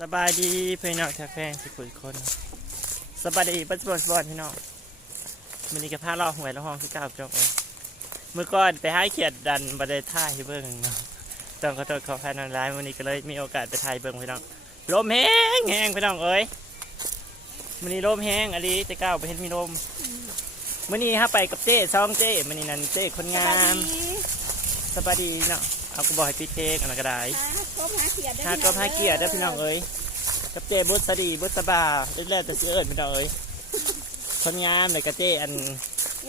สบายดีพี่น้องแท้แฟงสิคุยคน สบายดีปัจจุบันสบายพี่น้องมันนี้ก็พาเราหวยละห้องที่เก้าจบเองเมื่อก่อนไปให้เขียดดันบันไดท่าให้เบิ่งเนาะต้องขอโทษขอแฟนออนไลน์วันนี้ก็เลยมีโอกาสไปถ่ายเบิ่งพี่น้องลมแห้งแห้งพี่น้องเอ้ยมันนี้ลมแห้งอะไรแต่เก้าไปเห็นมีลมมันนี้ฮะไปกับเจ้ซองเจ้มันนี้นั่นเจ้คนงามสบายดีเนาะ เอาก็บอกให้พี่เทคอันนั้นก็ได้ก็พาเกียรติหาก็พาเกียรติเด้อพี่น้องเอ้ยกับเจบุษดีบุษบาแรกๆแต่เสื้อเอิญพี่น้องเอ้ยคนงามเลยกับเจอัน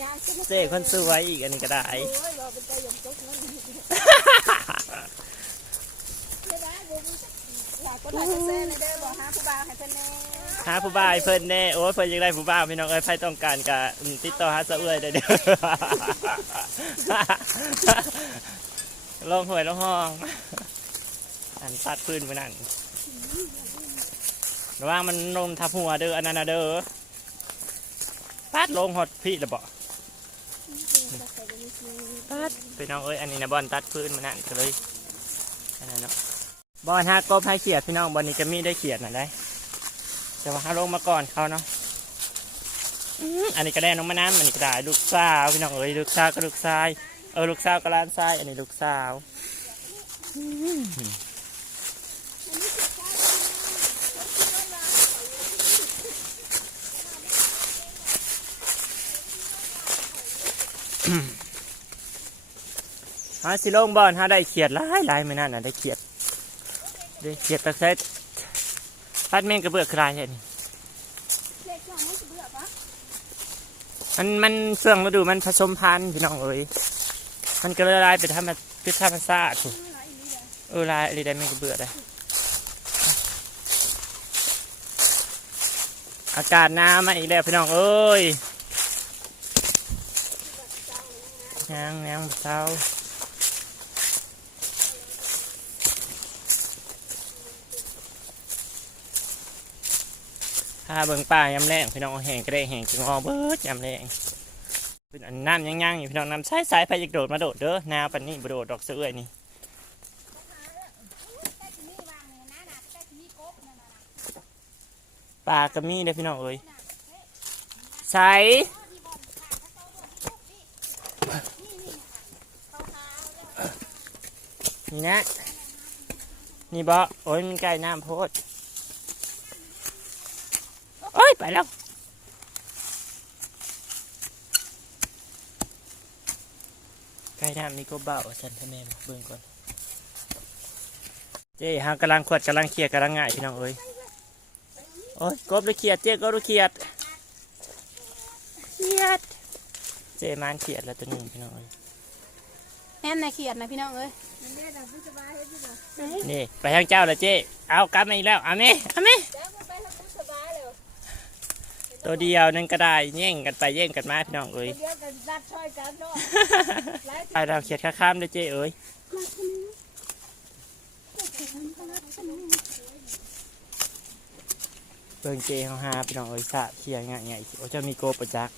งานก็ไม่เจคนสวยอีกอันนี้ก็ได้โอ้ยรอเป็นใจยมจุกนั่นไม่ได้บุญอยากก็ถ่ายเซ่เลยเด้อบอกหาผู้บ่าวให้เพิ่นแน่หาผู้บ่าวให้เพิ่นแน่โอ้ยเพิ่นอยากได้ผู้บ่าวพี่น้องเอ้ยใครต้องการก็อืมติดต่อหาสะเอื้อยได้เด้อ ลงหวยลงห้องอันตัดพื้นไปนั่นระว่างมันลมทับหัวเด้ออันนั้นนะเด้อปัดลงหดพี่ระเบาตัดไปน้องเอ้ยอันนี้นะบอลตัดพื้นมันนั่นก็เลยอันนั้นเนาะบอลฮะกบให้เขียดพี่น้องบอลนี้จะมีได้เขียดน่ะได้แต่ว่าฮาลงมาก่อนเขาเนาะอันนี้ก็ได้น้องมะน้ำอันนี้ก็ได้ลูกสาวพี่น้องเอ้ยลูกสาวก็ลูกชาย เออลูกสาวก็หล้านชาย อันนี้ลูกสาวฮาสิลงบอลฮาได้เขียดหลายหลายไม่นั่นน่ะได้เขียดได้เขียดตะเซ็ตพัดเมงกระเบื้อคลายเห็นเล็กน้องไม่เบื่อปะมันมันช่วงฤดูมันผสมพันธุ์พี่น้องเอ้ย มันก็ลยลายไปทำมาพิธรรมศาตร์เออลายอะไรได้ไม่กเบื่อได้อากาศน้ำมาอีกแล้วพี่น้องเอ้ยยังยังเช้าถ้าเบิ่งป่ายำแรงพี่น้องแห้งก็ได้แห้งจึงออเบิดยำแรง เป็นอันน้ำยังยังๆอยู่พี่น้องน้ำใสสายไปอยากโดดมาโดดเด้อแนวปันนี่บโดดดอกเสื้อนี่ป่ากบนั่นน่ะปลากระมี่เด้อพี่น้องเอ้ยใสนี่นะ นี่บ่โอ้ยมันใกล้น้ำโพดโอ้ย ไปแล้วใกล้ น้ำนี่ก็เบาฉันทำไมเบิ่งก่อนเจ๊ฮากำลังขวดกำลังเคลียร์กำลังง่ายพี่น้องเอ้ยโอ้ยกบหรือเขียดเจ๊กบหรือเขียดเขียดเจ๊มานเขียดแล้วตัวหนึงพี่น้องเอ้ยแน่นนะเขียดนะพี่น้องเอ้ยมันได้แต่ผู้สบายให้พี่น้องนี่ไปทางเจ้าแล้วเจ๊เอากลับมาอีกแล้วเอาไหมเอาไหม ตัวเดียวนึงก็ได้แย่งกันไปแย่งกันมาพี่น้องเอ้ยเดี๋ยวกันรัดช่อยกันเนาะไปเราเขียดข้ามๆเลยเจ๊เอ้ยเบิ่งเจ๊เขาหาพี่น้องเอ้ยสะเขียดง่ายง่ายโอ้เจะมีกบประจักษ์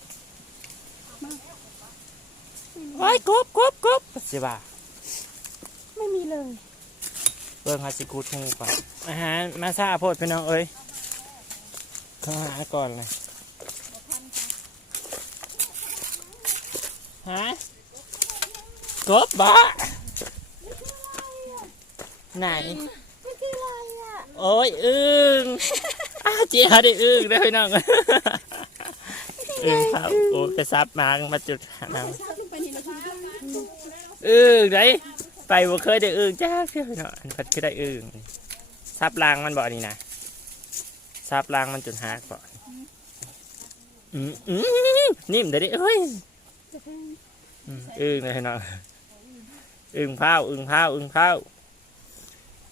โอ้ยกบกบกบสิบ่าไม่มีเลย เบิ่งฮาสิกูดฮูก่อนอาหารมาซาโพดพี่น้องเอ้ยเข้าหาก่อนเลย ฮะกบบ้าไหน ไม่คืออะไรอะโอ้ยอึ้งอ้าวเจียได้อึ้งได้อพี่น้องอึ้งครับโอ้ไปซับมามาจุดหาน้ไปนี่นะพี่ำอึ้งได้ไปบ่เคยได้อึ้งจ้าเพี่น้องอันพัดก็ได้อึ้งซับรางมันบ่นี่นะซับรางมันจนหักบ่อืมอืมนิ่มเดี๋ยวดิเอ้ย อืมอึ้งเลยพี่น้องอึ้งเผาอึ้งเผาอึ้งเผา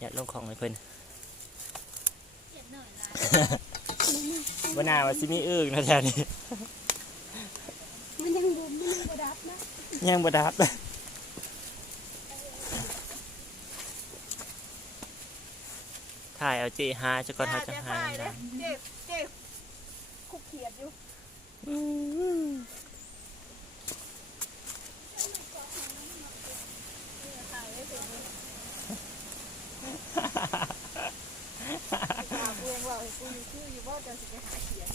อยากลงของให้เพิ่นบนาว่าสิมีอึ้งนะแถวนี้มันยังดูมันยังกระดับนะยังบ่ดับถ่ายเอาจีหาจะก่อนเขาจะหาเจ็ได้บเจ็บเจ็บคุกเขียดอยู่ เให้กูมี ชื่ออยู่ว่าจะสิไปหาเขียน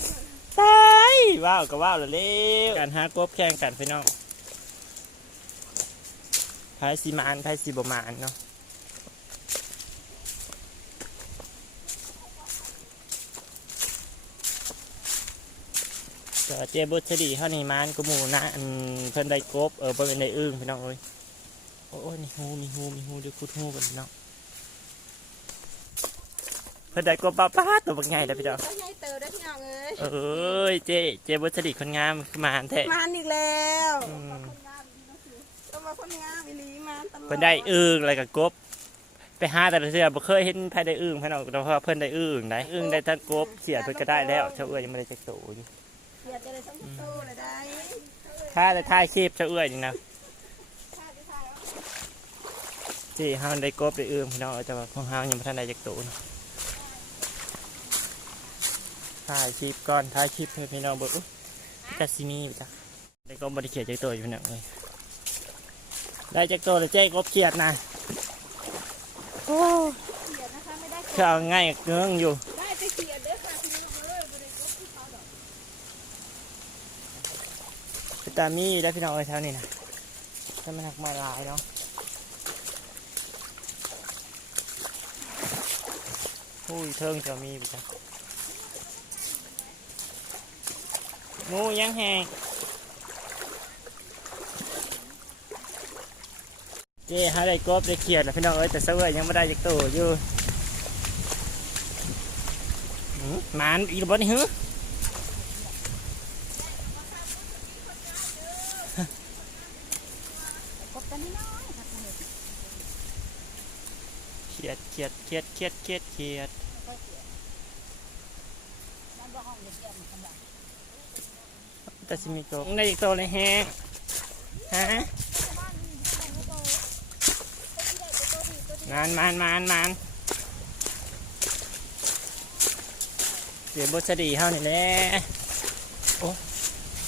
ตายว้าวก็ว้าวแล้วเร็วการหากบแข่งกันพี่น้องไพ่สีมานไพ่สีบมานเนาะก็เจบุตรีเท่านี้มานกูหมูนะอันเพิ่นได้กบเออเพิ่นได้อึ้งพี่น้องเอ้ยโอ้ยมีหูมีหูมีหูเดี๋ยวคุดหูกันพี่น้อง พิ่นได้กบป้าป้าตัวบักใหญ่แล้วพี่น้องก็ให้เติมได้พี่น้องเอ้ยเอ้ยเจเจบุตรดีคนงามคือมานแท้มานอีกแล้วอืมต้องมาคนงามอีหลีมานตลอดเพิ่นได้อึ่งอะไรกับกบ ไปหาแต่ละเทื่อบ่เคยเห็นไผได้อึ่งเพิ่นเอาแต่ว่าเพิ่นได้อึ่งได้อึ่งได้ทั้งกบเขียดเพิ่นก็ได้แล้วเจ้าเอ้ยยังไม่ได้จักโตอยู่เขียนจะได้ทั้งตู้เลยได้ถ้าแต่ถ่ายคลิปเจ้าเอ้ยนี่นะถ้าจะถ่ายเอาสิเฮาได้กบได้อึ่งพี่น้องแต่ว่าของเฮายังบ่ทันได้จักโตนะ ถ่ายคลิปก่อนถ่ายคลิปให้พี่น้องเบิ่งอุ๊ยก็สิมีอยู่จ้ะได้กบบ่ได้เขียดจักโตอยู่พี่น้องเอ้ยได้จักโตแล้วเจ๊กบเขียดนะโอ้เขียนนะคะไม่ได้คือเอาง่ายเงื้องอยู่ได้ไปเขียนเด้อค่ะพี่น้องเอ้ยบ่ได้กบที่เขาดอกเป็นตามีได้พี่น้องเอ้ยแถวนี้นะถ้ามันหักมาหลายเนาะอุ้ยเทิงจะมีไปจ้ะ งูยังแหงเจ้หาได้กบได้เขียดแล้วพี่น้องเอ้ยแต่เสวยยังไม่ได้จากตัวอยู่หมานอีกบ่นี่หือกบกันน้อเขียดเขียดเขียดเขียดเขียดเขียด มันบ่ห้องเรียนๆกันบ่แต่สิมีตัวได้อีกตัวเลยแฮงฮะมานมานมานมานเดี๋ยวบสดีเฮานี่แหละโอ้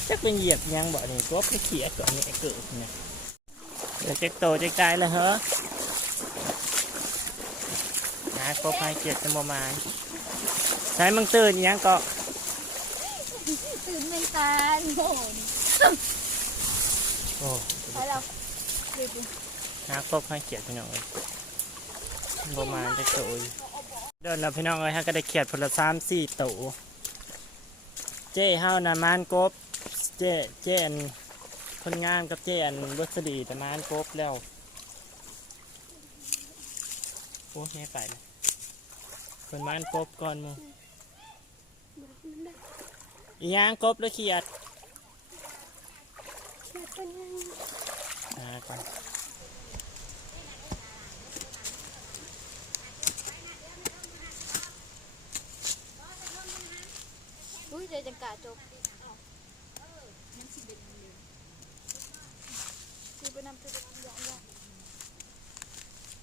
จักเป็นเหยียบยังบ่นี่ก็ไปเขียดก่อนนี่ไอ้เกิดเนี่ยเดี๋ยวเจ๊กโตเจ๊กตายแล้วเหรอหาก็พายเกียดจะประมาณใช้มึงตื่นยังก็ ตื่นในตาโง่นี่โอ้ไปแล้วเดี๋ยวหาครบให้เกียรติพี่น้องเลยประมาณจะโตอยู่เดินแล้วพี่น้องเลยฮะก็ได้เขียดพนละสามสี่โตเจ้เฮานะมานกบ เจ้เจ้อันคนงามกับเจ้อันวัสดีแต่มานกบแล้วโอ้ไม่ไปเลยคนมานกบก่อนหมู อีหยังกบหรือเขียดหาก่อนอุ้ยเดี๋ยวจังกะจบคือไปนำไปยอมยอม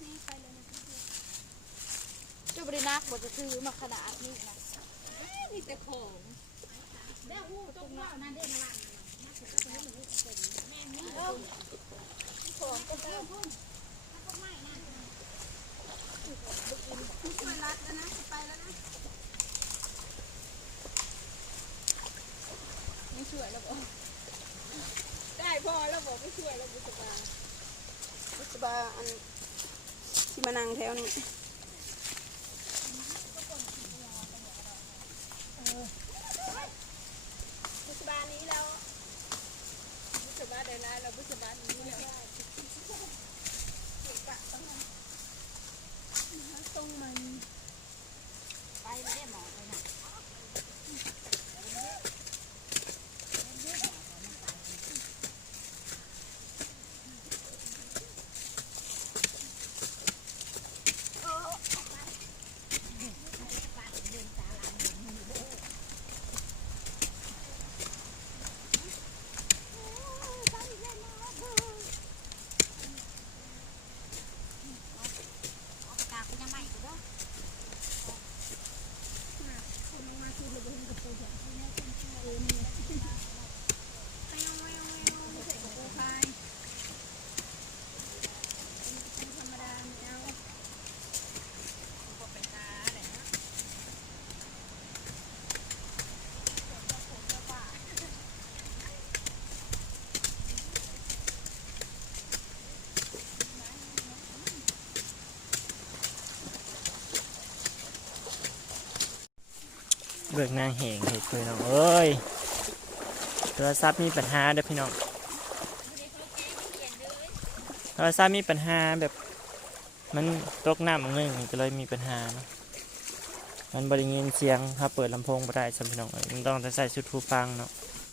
นี่ไปเลยนะเจ้าบริณักบจะซื้อมาขนาดนี้นะนี่แต่ของ ได้ช่วยรัดแล้วนะไปแล้วนะไม่ช่วยแล้วบอกได้พอแล้วบอกไม่ช่วยแล้วบุษบาบุษบาอันที่มานั่งแถวนี้ บุษบานี้แล้วบุษบาได้แล้วบุษบานี้แล้วตรงมันไปไม่ได้หมอเลยนะ เบิกนางแหงเห็ดพี่น้องเอ้ยโทรศัพท์มีปัญหาเด้อพี่น้องโทรศัพท์มีปัญหาแบบมันตกน้ำมึงก็เลยมีปัญหานะมันบริเงินเสียงถ้าเปิดลำโพงไม่ได้สำพี่น้องเอ้ยมันต้องใส่ชุดผู้ฟังเนาะ